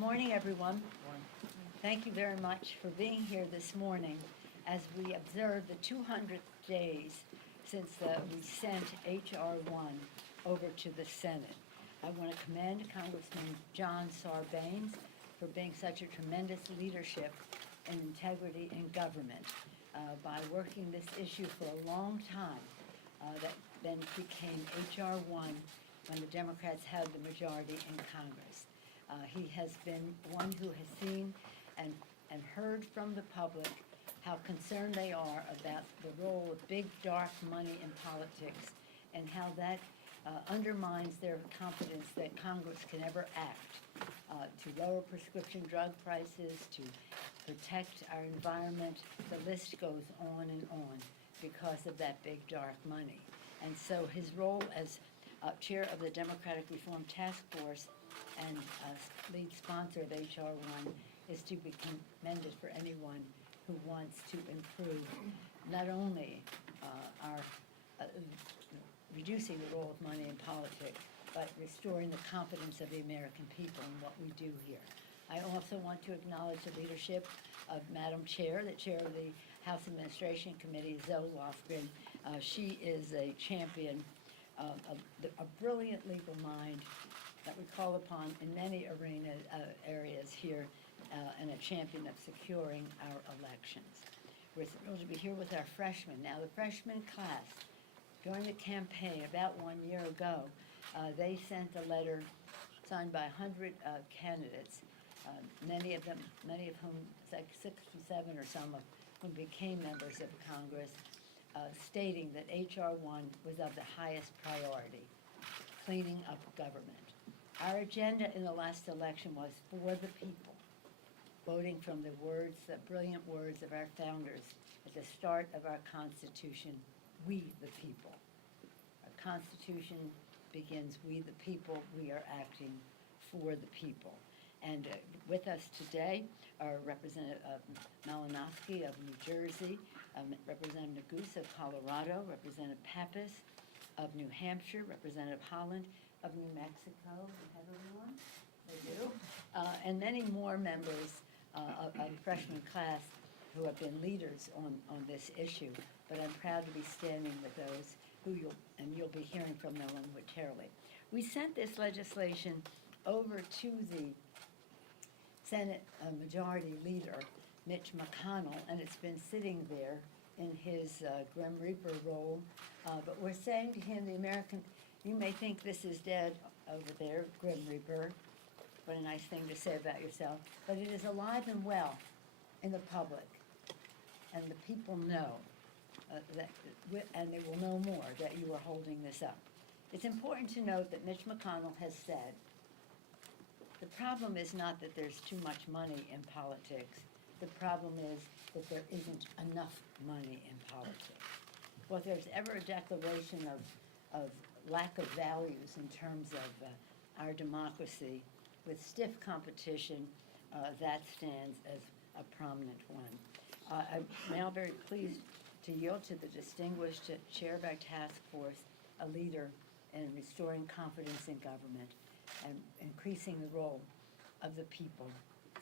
Morning, everyone. Thank you very much for being here this morning as we observe the 200th days since we sent H.R. 1 over to the Senate. I want to commend Congressman John Sarbanes for being such a tremendous leadership and integrity in government by working this issue for a long time that then became H.R. 1 when the Democrats had the majority in Congress. He has been one who has seen and heard from the public how concerned they are about the role of big, dark money in politics and how that undermines their confidence that Congress can ever act to lower prescription drug prices, to protect our environment. The list goes on and on because of that big, dark money. And so his role as chair of the Democratic Reform Task Force and lead sponsor of H.R. 1 is to be commended for anyone who wants to improve not only our reducing the role of money in politics, but restoring the confidence of the American people in what we do here. I also want to acknowledge the leadership of Madam Chair, the chair of the House Administration Committee, Zoe Lofgren. She is a champion, a brilliant legal mind that we call upon in many areas here, and a champion of securing our elections. We're thrilled to be here with our freshmen. Now, the freshman class, during the campaign about 1 year ago, they sent a letter signed by 100 candidates, many of whom, like 67 or some of whom became members of Congress, stating that H.R. 1 was of the highest priority, cleaning up government. Our agenda in the last election was for the people, voting from the words, the brilliant words of our founders at the start of our Constitution, we the people. Our Constitution begins, we the people, we are acting for the people. And with us today are Representative Malinowski of New Jersey, Representative Goose of Colorado, Representative Pappas of New Hampshire, Representative Holland of New Mexico. We have everyone? They do. And many more members of the freshman class who have been leaders on this issue. But I'm proud to be standing with those who you'll be hearing from them momentarily. We sent this legislation over to the Senate Majority Leader, Mitch McConnell, and it's been sitting there in his Grim Reaper role. But we're saying to him, you may think this is dead over there, Grim Reaper. What a nice thing to say about yourself. But it is alive and well in the public. And the people know, and they will know more, that you are holding this up. It's important to note that Mitch McConnell has said, the problem is not that there's too much money in politics. The problem is that there isn't enough money in politics. Well, if there's ever a declaration of lack of values in terms of our democracy, with stiff competition, that stands as a prominent one. I'm now very pleased to yield to the distinguished chair of our task force, a leader in restoring confidence in government and increasing the role of the people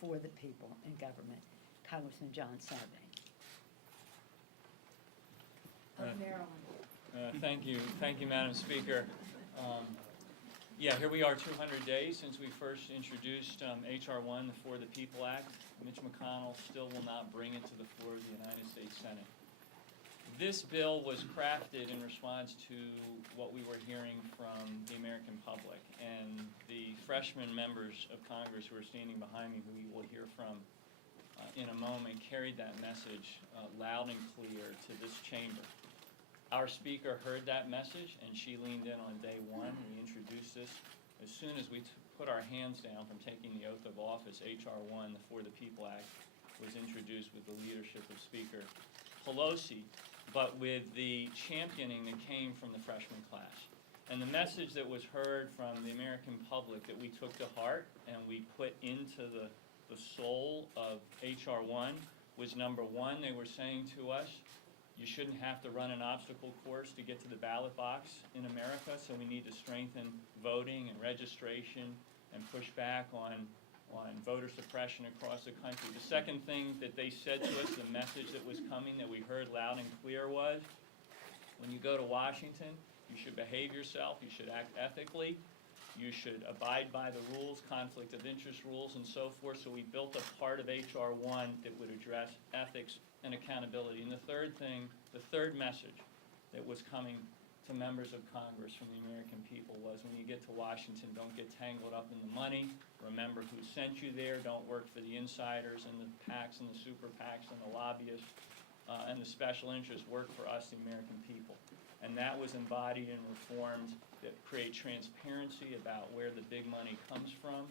for the people in government, Congressman John Sarbanes. Maryland. Thank you, Madam Speaker. Here we are 200 days since we first introduced H.R. 1, the For the People Act. Mitch McConnell still will not bring it to the floor of the United States Senate. This bill was crafted in response to what we were hearing from the American public, and the freshman members of Congress who are standing behind me, who we will hear from in a moment, carried that message loud and clear to this chamber. Our speaker heard that message, and she leaned in on day one. We introduced this. As soon as we put our hands down from taking the oath of office, H.R. 1, the For the People Act, was introduced with the leadership of Speaker Pelosi, but with the championing that came from the freshman class. And the message that was heard from the American public that we took to heart and we put into the soul of H.R. 1 was, number one, they were saying to us, you shouldn't have to run an obstacle course to get to the ballot box in America, so we need to strengthen voting and registration and push back on on voter suppression across the country. The second thing that they said to us, the message that was coming that we heard loud and clear was, when you go to Washington, you should behave yourself, you should act ethically, you should abide by the rules, conflict of interest rules, and so forth. So we built a part of H.R. 1 that would address ethics and accountability. And the third thing, the third message that was coming to members of Congress from the American people was, when you get to Washington, don't get tangled up in the money. Remember who sent you there. Don't work for the insiders and the PACs and the super PACs and the lobbyists and the special interests. Work for us, the American people. And that was embodied in reforms that create transparency about where the big money comes from,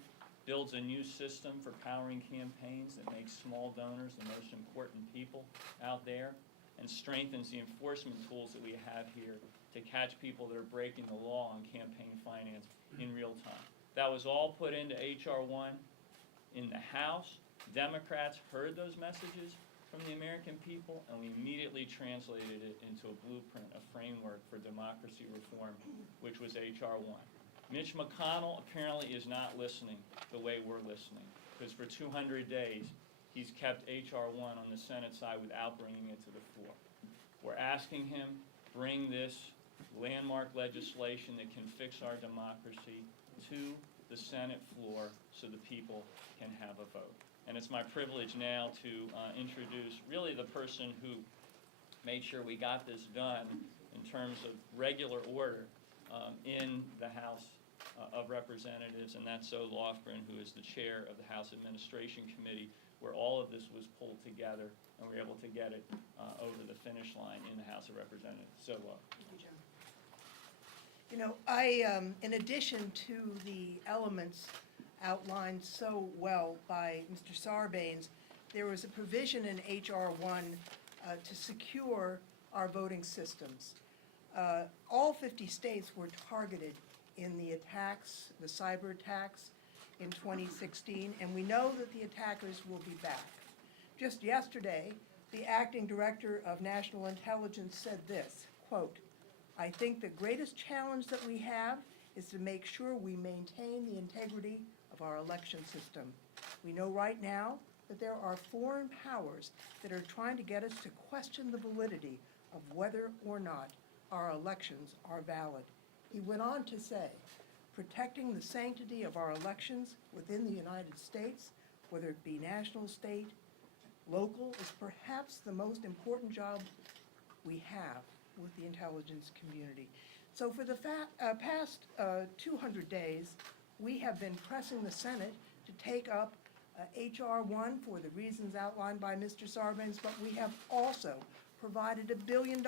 builds a new system for powering campaigns that makes small donors the most important people out there, and strengthens the enforcement tools that we have here to catch people that are breaking the law on campaign finance in real time. That was all put into H.R. 1 in the House. Democrats heard those messages from the American people, and we immediately translated it into a blueprint, a framework for democracy reform, which was H.R. 1. Mitch McConnell apparently is not listening the way we're listening, because for 200 days, he's kept H.R. 1 on the Senate side without bringing it to the floor. We're asking him, bring this landmark legislation that can fix our democracy to the Senate floor so the people can have a vote. And it's my privilege now to introduce really the person who made sure we got this done in terms of regular order in the House of Representatives, and that's Zoe Lofgren, who is the chair of the House Administration Committee, where all of this was pulled together, and we were able to get it over the finish line in the House of Representatives. So, Thank you, John. You know, in addition to the elements outlined so well by Mr. Sarbanes, there was a provision in H.R. 1 to secure our voting systems. All 50 states were targeted in the attacks, the cyber attacks in 2016, and we know that the attackers will be back. Just yesterday, the acting director of national intelligence said this, quote, "I think the greatest challenge that we have is to make sure we maintain the integrity of our election system. We know right now that there are foreign powers that are trying to get us to question the validity of whether or not our elections are valid." He went on to say, "Protecting the sanctity of our elections within the United States, whether it be national, state, local, is perhaps the most important job we have with the intelligence community." So for the past 200 days, we have been pressing the Senate to take up H.R. 1 for the reasons outlined by Mr. Sarbanes, but we have also provided $1 billion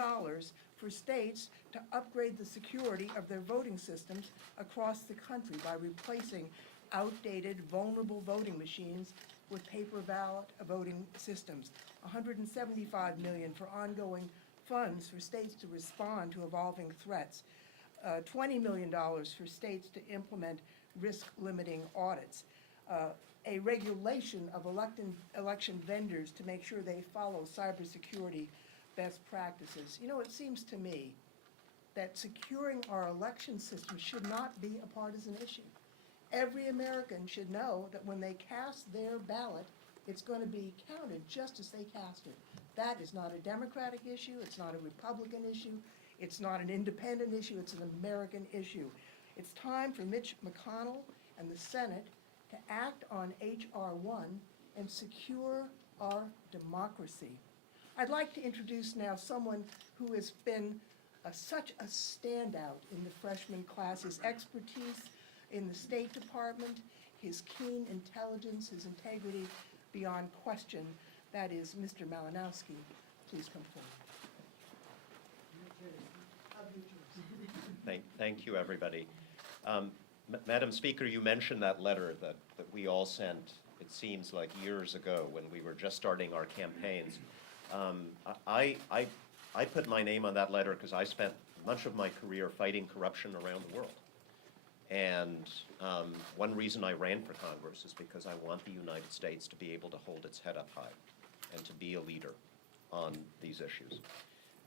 for states to upgrade the security of their voting systems across the country by replacing outdated, vulnerable voting machines with paper ballot voting systems. $175 million for ongoing funds for states to respond to evolving threats. $20 million for states to implement risk-limiting audits. A regulation of election vendors to make sure they follow cybersecurity best practices. You know, it seems to me that securing our election system should not be a partisan issue. Every American should know that when they cast their ballot, it's going to be counted just as they cast it. That is not a Democratic issue, it's not a Republican issue, it's not an independent issue, it's an American issue. It's time for Mitch McConnell and the Senate to act on H.R. 1 and secure our democracy. I'd like to introduce now someone who has been such a standout in the freshman class. His expertise in the State Department, his keen intelligence, his integrity beyond question. That is Mr. Malinowski. Please come forward. Thank you, everybody. Madam Speaker, you mentioned that letter that we all sent, it seems like years ago when we were just starting our campaigns. I put my name on that letter because I spent much of my career fighting corruption around the world. And one reason I ran for Congress is because I want the United States to be able to hold its head up high and to be a leader on these issues.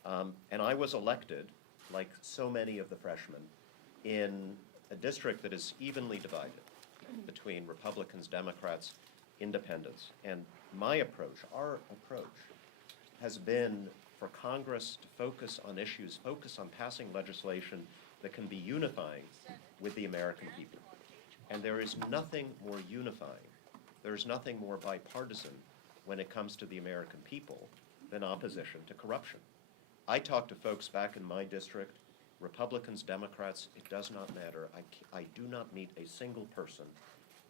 And I was elected, like so many of the freshmen, in a district that is evenly divided. between Republicans, Democrats, independents. And my approach, our approach, has been for Congress to focus on issues, focus on passing legislation that can be unifying with the American people. And there is nothing more unifying, there is nothing more bipartisan when it comes to the American people than opposition to corruption. I talk to folks back in my district, Republicans, Democrats, it does not matter. I do not meet a single person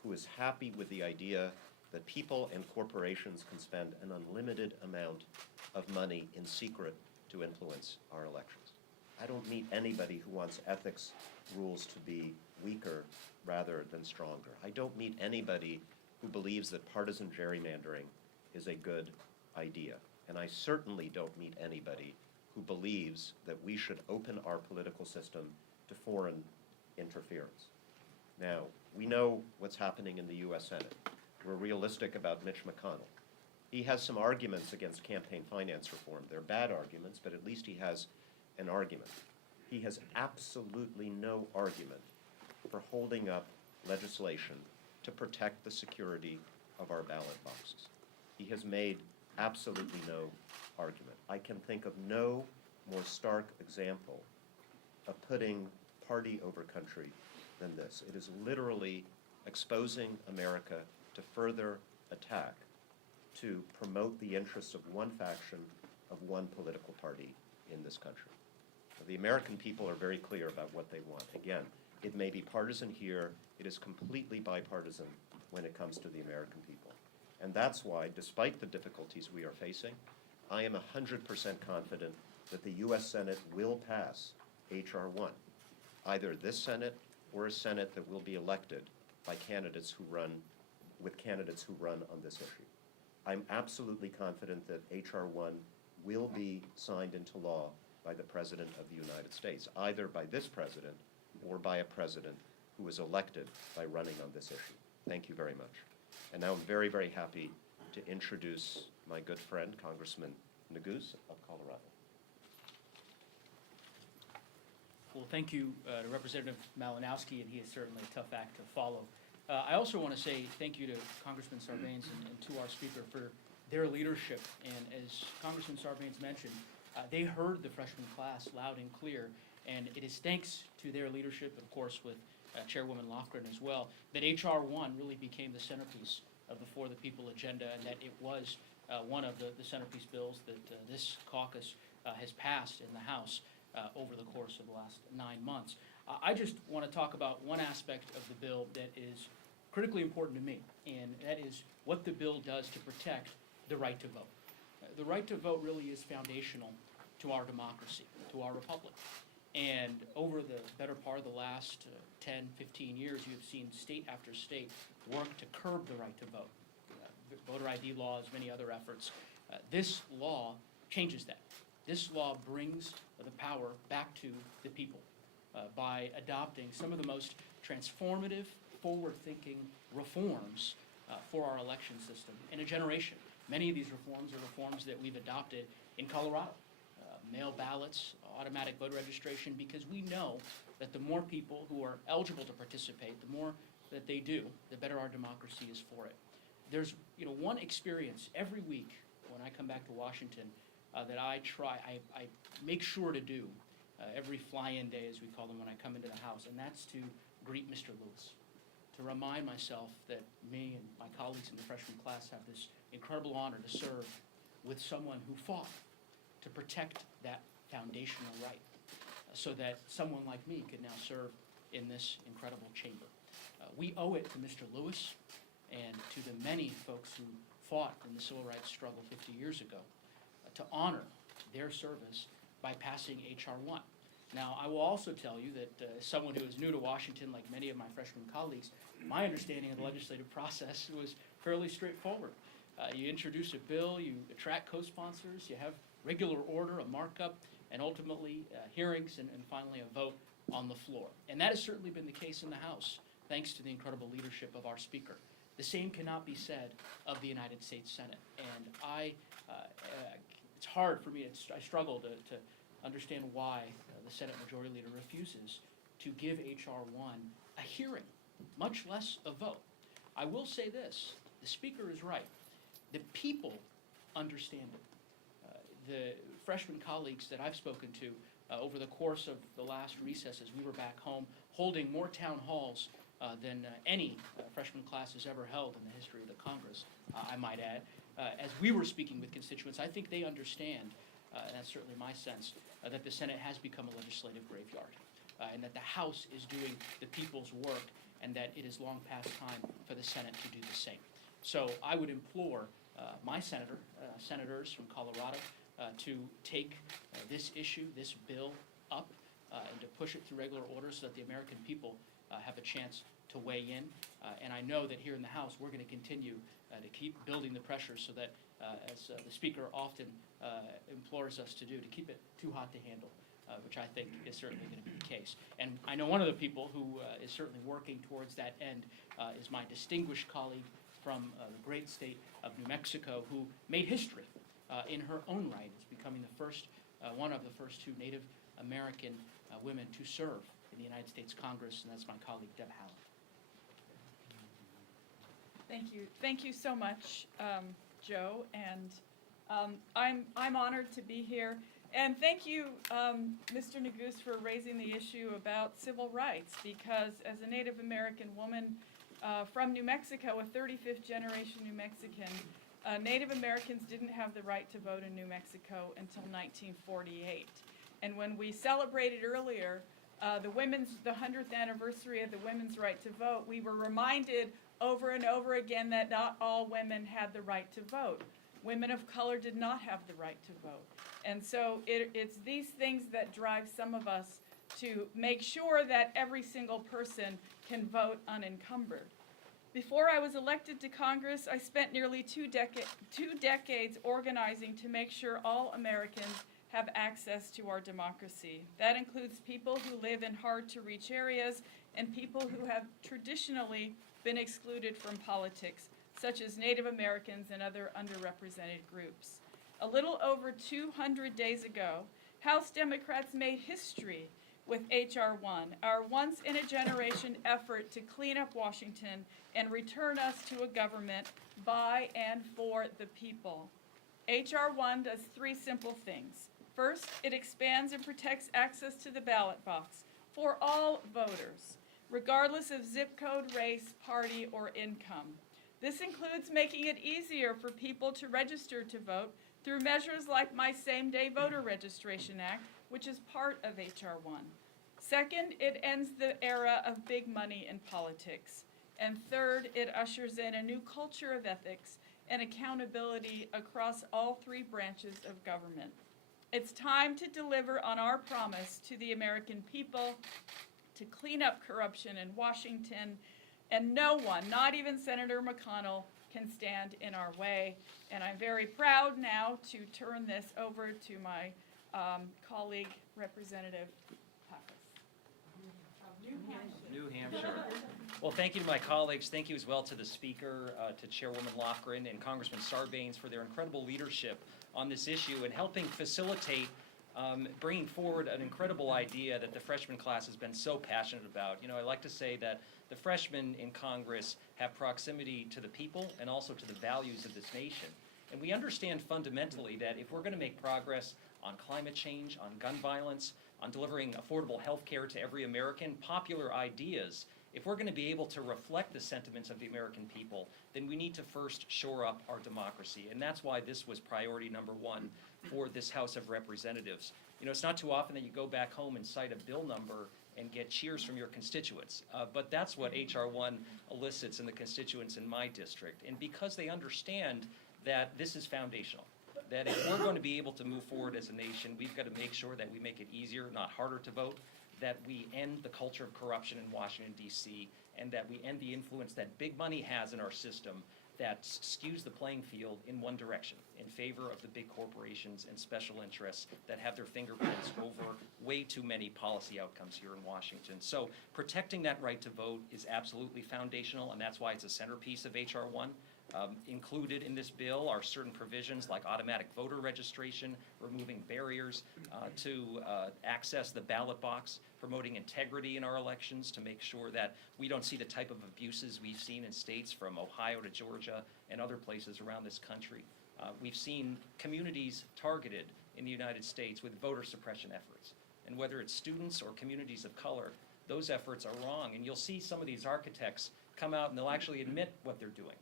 who is happy with the idea that people and corporations can spend an unlimited amount of money in secret to influence our elections. I don't meet anybody who wants ethics rules to be weaker rather than stronger. I don't meet anybody who believes that partisan gerrymandering is a good idea. And I certainly don't meet anybody who believes that we should open our political system to foreign interference. Now, we know what's happening in the U.S. Senate. We're realistic about Mitch McConnell. He has some arguments against campaign finance reform. They're bad arguments, but at least he has an argument. He has absolutely no argument for holding up legislation to protect the security of our ballot boxes. He has made absolutely no argument. I can think of no more stark example of putting party over country than this. It is literally exposing America to further attack to promote the interests of one faction of one political party in this country. The American people are very clear about what they want. Again, it may be partisan here, it is completely bipartisan when it comes to the American people. And that's why, despite the difficulties we are facing, I am 100% confident that the U.S. Senate will pass H.R. 1, either this Senate or a Senate that will be elected by candidates who run on this issue. I'm absolutely confident that H.R. 1 will be signed into law by the President of the United States, either by this president or by a president who is elected by running on this issue. Thank you very much. And now I'm very, very happy to introduce my good friend, Congressman Neguse of Colorado. Well, thank you to Representative Malinowski, and he is certainly a tough act to follow. I also want to say thank you to Congressman Sarbanes and to our speaker for their leadership. And as Congressman Sarbanes mentioned, they heard the freshman class loud and clear, and it is thanks to their leadership, of course, with Chairwoman Lofgren as well, that H.R. 1 really became the centerpiece of the For the People agenda, and that it was one of the centerpiece bills that this caucus has passed in the House over the course of the last 9 months. I just want to talk about one aspect of the bill that is critically important to me, and that is what the bill does to protect the right to vote. The right to vote really is foundational to our democracy, to our republic. And over the better part of the last 10, 15 years, you have seen state after state work to curb the right to vote. Voter ID laws, many other efforts. This law changes that. This law brings the power back to the people by adopting some of the most transformative, forward-thinking reforms for our election system in a generation. Many of these reforms are reforms that we've adopted in Colorado. Mail ballots, automatic voter registration, because we know that the more people who are eligible to participate, the more that they do, the better our democracy is for it. There's one experience every week when I come back to Washington that I make sure to do every fly-in day, as we call them, when I come into the House, and that's to greet Mr. Lewis, to remind myself that me and my colleagues in the freshman class have this incredible honor to serve with someone who fought to protect that foundational right so that someone like me could now serve in this incredible chamber. We owe it to Mr. Lewis and to the many folks who fought in the civil rights struggle 50 years ago to honor their service by passing H.R. 1. Now, I will also tell you that as someone who is new to Washington, like many of my freshman colleagues, my understanding of the legislative process was fairly straightforward. You introduce a bill, you attract co-sponsors, you have regular order, a markup, and ultimately hearings, and finally a vote on the floor. And that has certainly been the case in the House, thanks to the incredible leadership of our Speaker. The same cannot be said of the United States Senate. And it's hard for me, I struggle to understand why the Senate Majority Leader refuses to give H.R. 1 a hearing much less a vote. I will say this, the Speaker is right. The people understand it. The freshman colleagues that I've spoken to over the course of the last recesses, we were back home holding more town halls than any freshman class has ever held in the history of the Congress, I might add. As we were speaking with constituents, I think they understand, and that's certainly my sense, that the Senate has become a legislative graveyard, and that the House is doing the people's work, and that it is long past time for the Senate to do the same. So I would implore my senators from Colorado, to take this issue, this bill up, and to push it through regular order so that the American people have a chance to weigh in. And I know that here in the House, we're going to continue to keep building the pressure so that, as the Speaker often implores us to do, to keep it too hot to handle, which I think is certainly going to be the case. And I know one of the people who is certainly working towards that end is my distinguished colleague from the great state of New Mexico, who made history in her own right as becoming the first, one of the first 2 Native American women to serve in the United States Congress, and that's my colleague, Deb Howell. Thank you. Thank you so much, Joe, and I'm honored to be here. And thank you, Mr. Neguse, for raising the issue about civil rights, because as a Native American woman from New Mexico, a 35th generation New Mexican, Native Americans didn't have the right to vote in New Mexico until 1948. And when we celebrated earlier the 100th anniversary of the women's right to vote, we were reminded over and over again that not all women had the right to vote. Women of color did not have the right to vote. And so it's these things that drive some of us to make sure that every single person can vote unencumbered. Before I was elected to Congress, I spent nearly two decades organizing to make sure all Americans have access to our democracy. That includes people who live in hard-to-reach areas and people who have traditionally been excluded from politics, such as Native Americans and other underrepresented groups. A little over 200 days ago, House Democrats made history with H.R. 1, our once-in-a-generation effort to clean up Washington and return us to a government by and for the people. H.R. 1 does 3 simple things. First, it expands and protects access to the ballot box for all voters, regardless of zip code, race, party, or income. This includes making it easier for people to register to vote through measures like my Same-Day Voter Registration Act, which is part of H.R. 1. Second, it ends the era of big money in politics. And third, it ushers in a new culture of ethics and accountability across all 3 branches of government. It's time to deliver on our promise to the American people to clean up corruption in Washington, and no one, not even Senator McConnell, can stand in our way. And I'm very proud now to turn this over to my colleague, Representative New Hampshire. Well, thank you to my colleagues. Thank you as well to the Speaker, to Chairwoman Loughran and Congressman Sarbanes for their incredible leadership on this issue and helping facilitate bringing forward an incredible idea that the freshman class has been so passionate about. You know, I like to say that the freshmen in Congress have proximity to the people and also to the values of this nation. And we understand fundamentally that if we're going to make progress on climate change, on gun violence, on delivering affordable health care to every American, popular ideas, if we're going to be able to reflect the sentiments of the American people, then we need to first shore up our democracy. And that's why this was priority number 1 for this House of Representatives. You know, it's not too often that you go back home and cite a bill number and get cheers from your constituents. But that's what H.R. 1 elicits in the constituents in my district. And because they understand that this is foundational, that if we're going to be able to move forward as a nation, we've got to make sure that we make it easier, not harder to vote, that we end the culture of corruption in Washington, D.C., and that we end the influence that big money has in our system that skews the playing field in one direction, in favor of the big corporations and special interests that have their fingerprints over way too many policy outcomes here in Washington. So protecting that right to vote is absolutely foundational, and that's why it's a centerpiece of H.R. 1. Included in this bill are certain provisions like automatic voter registration, removing barriers to access the ballot box, promoting integrity in our elections to make sure that we don't see the type of abuses we've seen in states from Ohio to Georgia and other places around this country. We've seen communities targeted in the United States with voter suppression efforts. And whether it's students or communities of color, those efforts are wrong. And you'll see some of these architects come out and they'll actually admit what they're doing.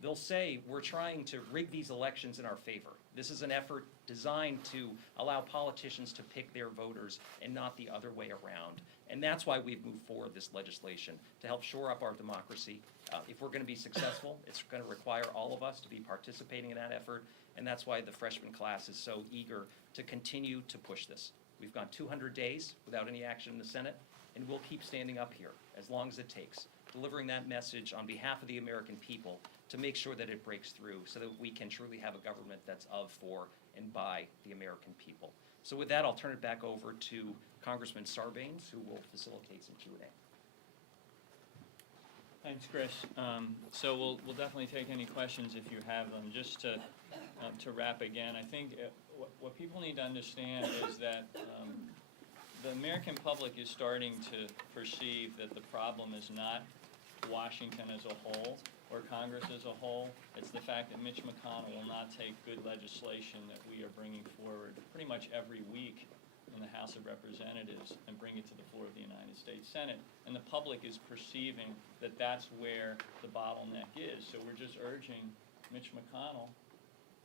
They'll say, we're trying to rig these elections in our favor. This is an effort designed to allow politicians to pick their voters and not the other way around. And that's why we've moved forward this legislation, to help shore up our democracy. If we're going to be successful, it's going to require all of us to be participating in that effort, and that's why the freshman class is so eager to continue to push this. We've gone 200 days without any action in the Senate, and we'll keep standing up here as long as it takes, delivering that message on behalf of the American people to make sure that it breaks through so that we can truly have a government that's of, for, and by the American people. So with that, I'll turn it back over to Congressman Sarbanes, who will facilitate some Q&A. Thanks, Chris. So we'll definitely take any questions if you have them. Just to wrap again, I think what people need to understand is that the American public is starting to perceive that the problem is not Washington as a whole or Congress as a whole. It's the fact that Mitch McConnell will not take good legislation that we are bringing forward pretty much every week in the House of Representatives and bring it to the floor of the United States Senate. And the public is perceiving that that's where the bottleneck is. So we're just urging Mitch McConnell,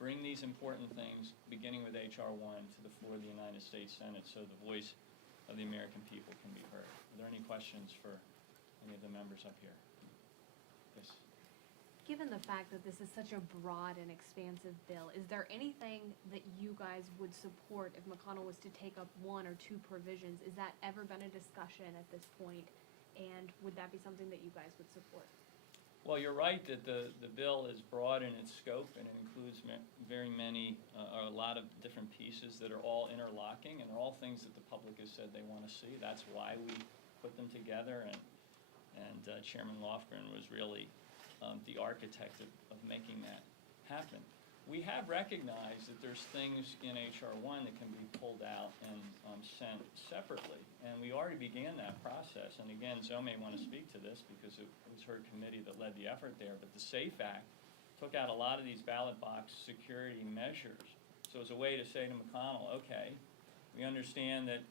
bring these important things, beginning with H.R. 1, to the floor of the United States Senate so the voice of the American people can be heard. Are there any questions for any of the members up here? Yes. Given the fact that this is such a broad and expansive bill, is there anything that you guys would support if McConnell was to take up one or two provisions? Is that ever been a discussion at this point? And would that be something that you guys would support? Well, you're right that the bill is broad in its scope, and it includes very many, or a lot of different pieces that are all interlocking and are all things that the public has said they want to see. That's why we put them together, and Chairman Lofgren was really the architect of making that happen. We have recognized that there's things in H.R. 1 that can be pulled out and sent separately, and we already began that process. And again, Zoe may want to speak to this because it was her committee that led the effort there, but the SAFE Act took out a lot of these ballot box security measures. So it's a way to say to McConnell, okay, we understand that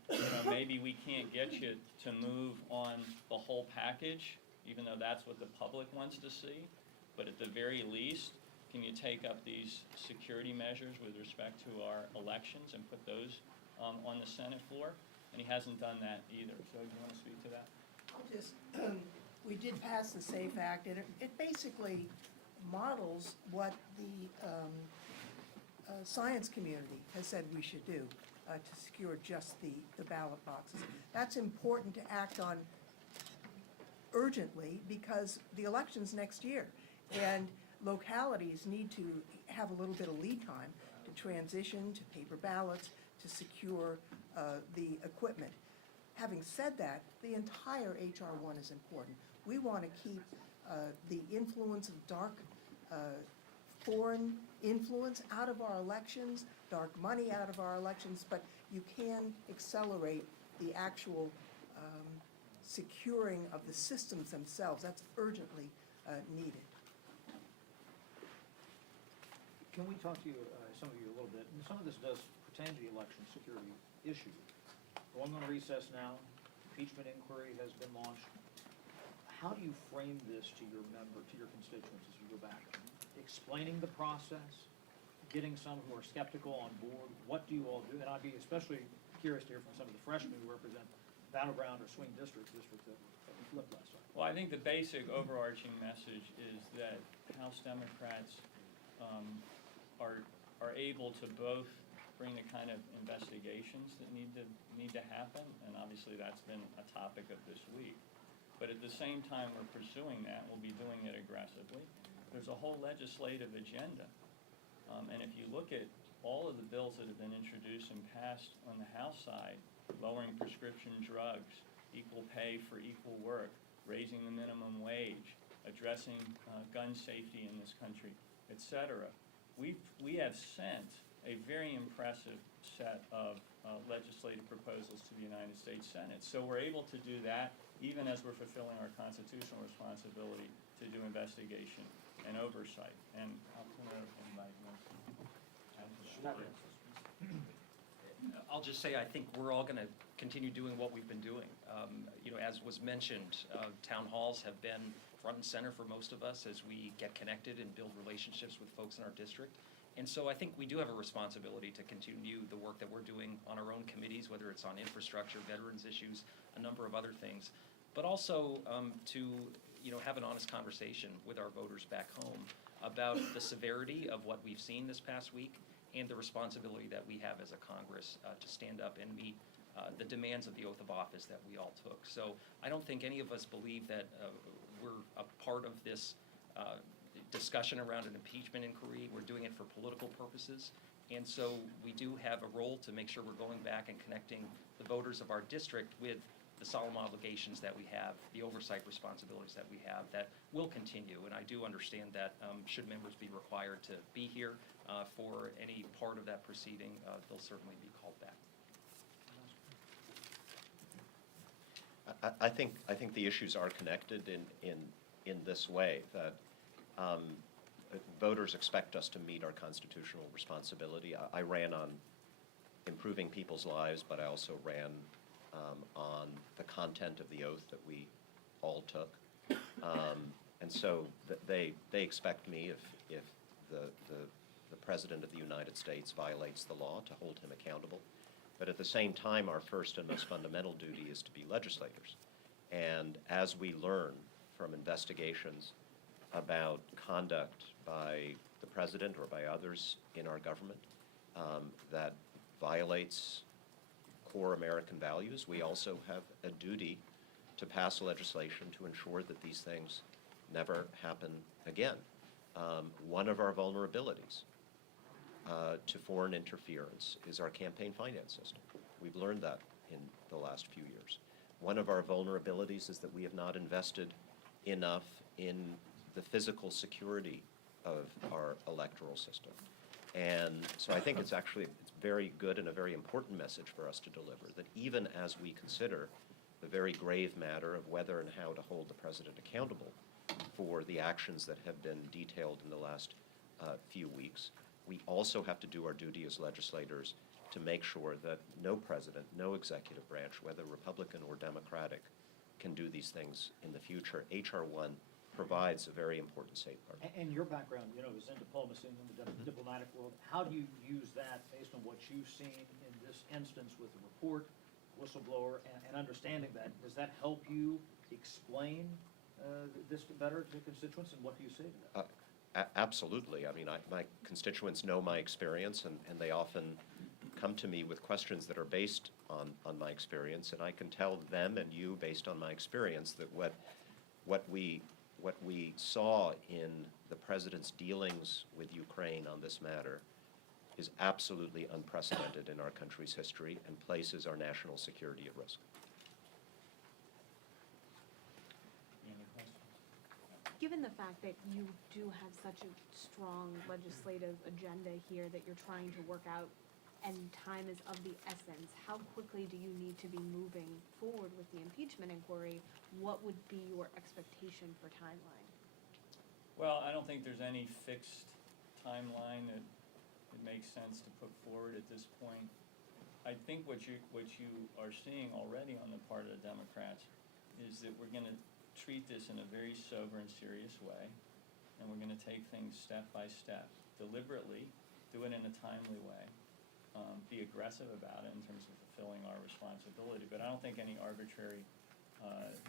maybe we can't get you to move on the whole package, even though that's what the public wants to see, but at the very least, can you take up these security measures with respect to our elections and put those on the Senate floor? And he hasn't done that either. So do you want to speak to that? We did pass the SAFE Act, and it basically models what the science community has said we should do to secure just the ballot boxes. That's important to act on urgently because the election's next year, and localities need to have a little bit of lead time to transition to paper ballots, to secure the equipment. Having said that, the entire H.R. 1 is important. We want to keep the influence of dark foreign influence out of our elections, dark money out of our elections, but you can accelerate the actual securing of the systems themselves. That's urgently needed. Can we talk to you, some of you a little bit, and some of this does pertain to the election security issue. We're going to recess now, impeachment inquiry has been launched. How do you frame this to your constituents as you go back? Explaining the process, getting some who are skeptical on board, what do you all do? And I'd be especially curious to hear from some of the freshmen who represent battleground or swing districts that we flipped last time. Well, I think the basic overarching message is that House Democrats are able to both bring the kind of investigations that need to happen, and obviously that's been a topic of this week. But at the same time we're pursuing that, we'll be doing it aggressively. There's a whole legislative agenda, and if you look at all of the bills that have been introduced and passed on the House side, lowering prescription drugs, equal pay for equal work, raising the minimum wage, addressing gun safety in this country, etc. We have sent a very impressive set of legislative proposals to the United States Senate. So we're able to do that even as we're fulfilling our constitutional responsibility to do investigation and oversight. And I'll turn it over to anybody who wants to add to that. I'll just say, I think we're all going to continue doing what we've been doing. As was mentioned, town halls have been front and center for most of us as we get connected and build relationships with folks in our district. And so I think we do have a responsibility to continue the work that we're doing on our own committees, whether it's on infrastructure, veterans issues, a number of other things, but also to have an honest conversation with our voters back home about the severity of what we've seen this past week and the responsibility that we have as a Congress to stand up and meet the demands of the oath of office that we all took. So I don't think any of us believe that we're a part of this discussion around an impeachment inquiry. We're doing it for political purposes. And so we do have a role to make sure we're going back and connecting the voters of our district with the solemn obligations that we have, the oversight responsibilities that we have that will continue. And I do understand that should members be required to be here for any part of that proceeding, they'll certainly be called back. I think the issues are connected in this way, that voters expect us to meet our constitutional responsibility. I ran on improving people's lives, but I also ran on the content of the oath that we all took. And so they expect me, if the President of the United States violates the law, to hold him accountable. But at the same time, our first and most fundamental duty is to be legislators. And as we learn from investigations about conduct by the President or by others in our government that violates core American values, we also have a duty to pass legislation to ensure that these things never happen again. One of our vulnerabilities to foreign interference is our campaign finance system. We've learned that in the last few years. One of our vulnerabilities is that we have not invested enough in the physical security of our electoral system. And so I think it's very good and a very important message for us to deliver, that even as we consider the very grave matter of whether and how to hold the President accountable for the actions that have been detailed in the last few weeks, we also have to do our duty as legislators to make sure that no president, no executive branch, whether Republican or Democratic, can do these things in the future. H.R. 1 provides a very important safeguard. And your background, is in diplomacy and in the diplomatic world. How do you use that based on what you've seen in this instance with the report, whistleblower, and understanding that? Does that help you explain this better to constituents, and what do you say to that? Absolutely. I mean, my constituents know my experience, and they often come to me with questions that are based on my experience, and I can tell them and you, based on my experience, that what we saw in the President's dealings with Ukraine on this matter is absolutely unprecedented in our country's history and places our national security at risk. Any questions? Given the fact that you do have such a strong legislative agenda here that you're trying to work out, and time is of the essence, how quickly do you need to be moving forward with the impeachment inquiry? What would be your expectation for timeline? Well, I don't think there's any fixed timeline that it makes sense to put forward at this point. I think what you are seeing already on the part of the Democrats is that we're going to treat this in a very sober and serious way, and we're going to take things step by step, deliberately, do it in a timely way, be aggressive about it in terms of fulfilling our responsibility. But I don't think any arbitrary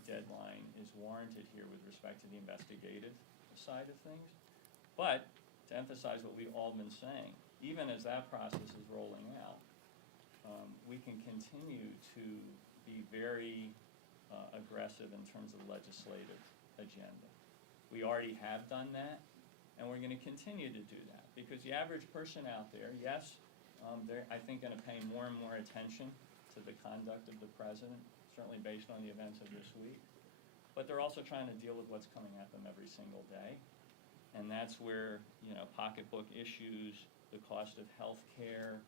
deadline is warranted here with respect to the investigative side of things. But to emphasize what we've all been saying, even as that process is rolling out, we can continue to be very aggressive in terms of legislative agenda. We already have done that, and we're going to continue to do that, because the average person out there, yes, they're, I think, going to pay more and more attention to the conduct of the President, certainly based on the events of this week. but they're also trying to deal with what's coming at them every single day. And that's where, pocketbook issues, the cost of health care,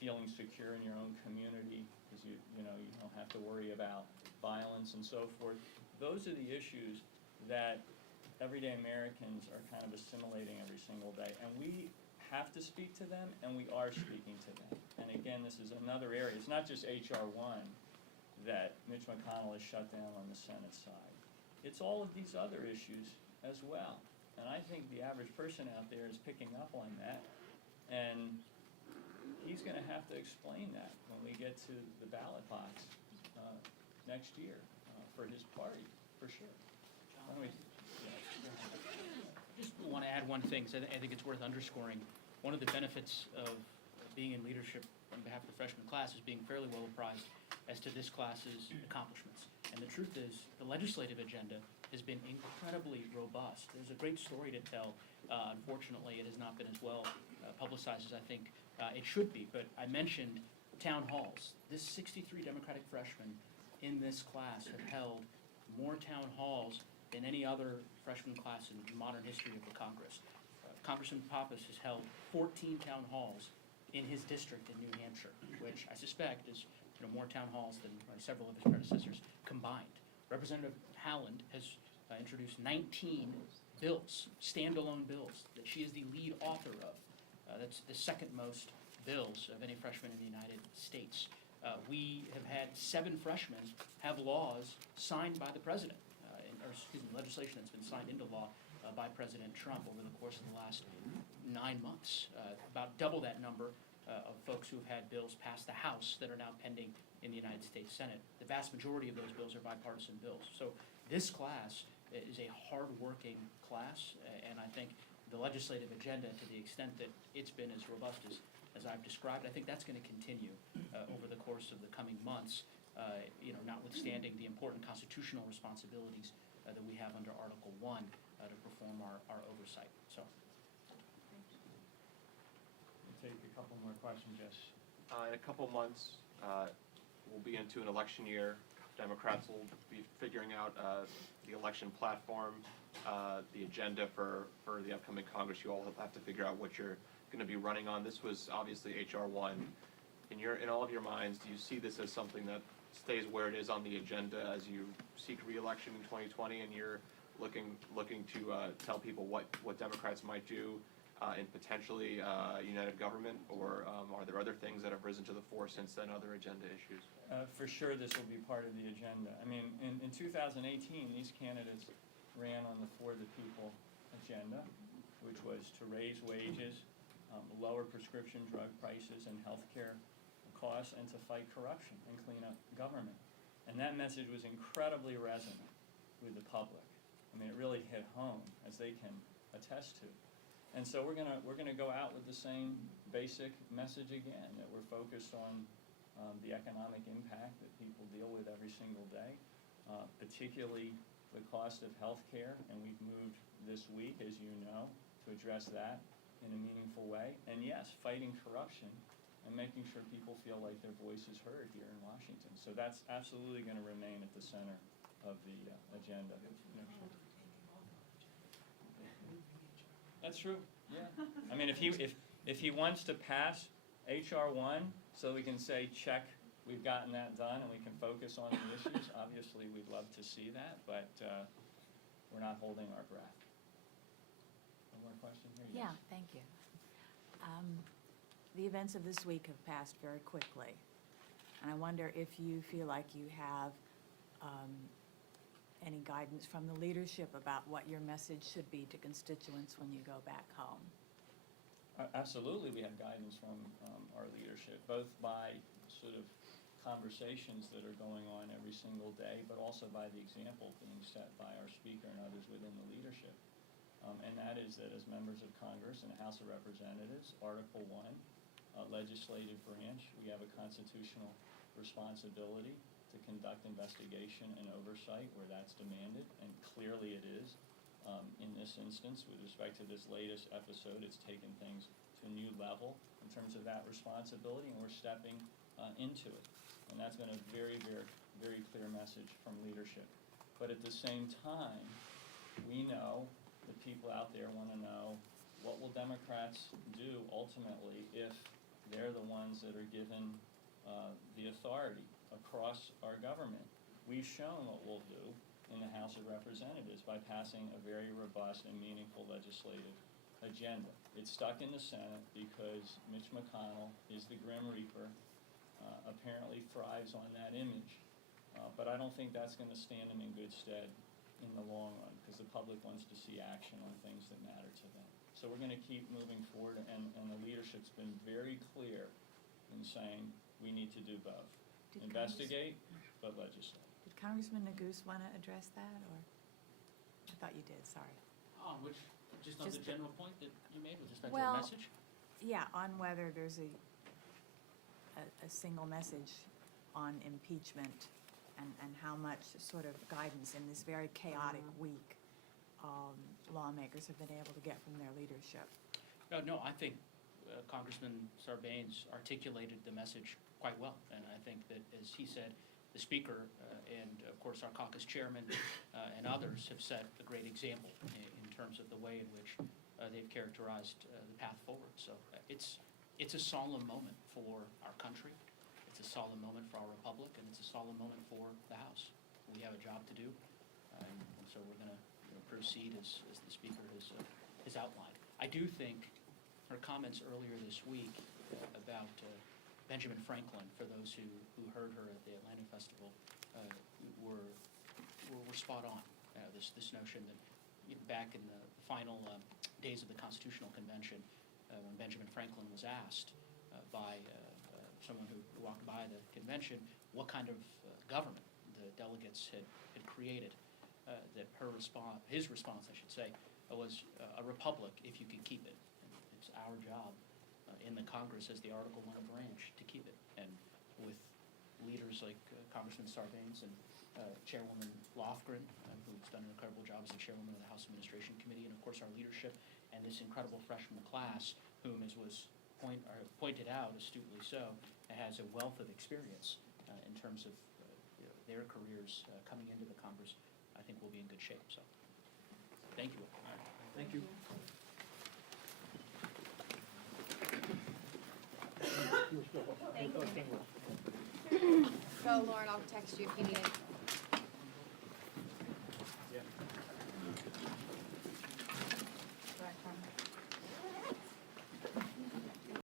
feeling secure in your own community, because you don't have to worry about violence and so forth. Those are the issues that everyday Americans are kind of assimilating every single day. And we have to speak to them, and we are speaking to them. And again, this is another area. It's not just H.R. 1 that Mitch McConnell has shut down on the Senate side. It's all of these other issues as well. And I think the average person out there is picking up on that, and he's going to have to explain that when we get to the ballot box next year for his party, for sure. Why don't we- Just want to add one thing, 'cause I think it's worth underscoring. One of the benefits of being in leadership on behalf of the freshman class is being fairly well apprised as to this class's accomplishments. And the truth is, the legislative agenda has been incredibly robust. There's a great story to tell. Unfortunately, it has not been as well publicized as I think it should be. But I mentioned town halls. This 63 Democratic freshmen in this class have held more town halls than any other freshman class in modern history of the Congress. Congressman Pappas has held 14 town halls in his district in New Hampshire, which I suspect is more town halls than several of his predecessors combined. Representative Haaland has introduced 19 bills, standalone bills, that she is the lead author of. That's the second most bills of any freshman in the United States. We have had 7 freshmen have laws signed by the president, legislation that's been signed into law by President Trump over the course of the last 9 months. About double that number of folks who have had bills pass the House that are now pending in the United States Senate. The vast majority of those bills are bipartisan bills. So this class is a hard-working class, and I think the legislative agenda, to the extent that it's been as robust as I've described, I think that's going to continue over the course of the coming months, notwithstanding the important constitutional responsibilities that we have under Article 1 to perform our oversight. So. We'll take a couple more questions, yes. In a couple months, we'll be into an election year. Democrats will be figuring out the election platform, the agenda for the upcoming Congress. You all have to figure out what you're going to be running on. This was obviously H.R. 1. In all of your minds, do you see this as something that stays where it is on the agenda as you seek re-election in 2020, and you're looking to tell people what Democrats might do in potentially united government, or are there other things that have risen to the fore since then, other agenda issues? For sure, this will be part of the agenda. I mean, in 2018, these candidates ran on the For the People agenda, which was to raise wages, lower prescription drug prices and healthcare costs, and to fight corruption and clean up government. And that message was incredibly resonant with the public. I mean, it really hit home, as they can attest to. And so we're gonna go out with the same basic message again, that we're focused on the economic impact that people deal with every single day, particularly the cost of health care. And we've moved this week, as you know, to address that in a meaningful way. And yes, fighting corruption and making sure people feel like their voice is heard here in Washington. So that's absolutely going to remain at the center of the agenda. That's true, yeah. I mean, if he wants to pass H.R. 1 so we can say, check, we've gotten that done and we can focus on the issues, obviously we'd love to see that, but we're not holding our breath. One more question here? Yes. Yeah, thank you. The events of this week have passed very quickly, and I wonder if you feel like you have any guidance from the leadership about what your message should be to constituents when you go back home. Absolutely, we have guidance from our leadership, both by sort of conversations that are going on every single day, but also by the example being set by our speaker and others within the leadership. And that is that as members of Congress and the House of Representatives, Article 1, legislative branch, we have a constitutional responsibility to conduct investigation and oversight where that's demanded, and clearly it is. In this instance, with respect to this latest episode, it's taken things to a new level in terms of that responsibility, and we're stepping into it. And that's been a very, very, very clear message from leadership. But at the same time, we know, the people out there want to know, what will Democrats do ultimately if they're the ones that are given the authority across our government? We've shown what we'll do in the House of Representatives by passing a very robust and meaningful legislative agenda. It's stuck in the Senate because Mitch McConnell is the Grim Reaper, apparently thrives on that image. But I don't think that's going to stand him in good stead in the long run, because the public wants to see action on things that matter to them. So we're going to keep moving forward, and the leadership's been very clear in saying we need to do both. Did Investigate, but legislate. Did Congressman Neguse want to address that, or? I thought you did, sorry. Which, just on the Just- general point that you made with respect to Well, the message? Yeah, on whether there's a single message on impeachment and how much sort of guidance in this very chaotic week lawmakers have been able to get from their leadership. No, I think Congressman Sarbanes articulated the message quite well. And I think that, as he said, the Speaker and, of course, our caucus chairman and others have set a great example in terms of the way in which they've characterized the path forward. So it's a solemn moment for our country. It's a solemn moment for our republic, and it's a solemn moment for the House. We have a job to do, and so we're going to proceed as the Speaker has outlined. I do think her comments earlier this week about Benjamin Franklin, for those who heard her at the Atlanta Festival, were spot on. This notion that back in the final days of the Constitutional Convention, when Benjamin Franklin was asked by someone who walked by the convention what kind of government the delegates had created, that his response, I should say, was a republic if you can keep it. And it's our job in the Congress as the Article I branch to keep it. And with leaders like Congressman Sarbanes and Chairwoman Lofgren, who's done an incredible job as the chairwoman of the House Administration Committee, and of course our leadership, and this incredible freshman class, whom, as was pointed out, astutely so, has a wealth of experience in terms of their careers coming into the Congress. I think we'll be in good shape. So, thank you. Thank you. Go, Lauren, I'll text you if you need it.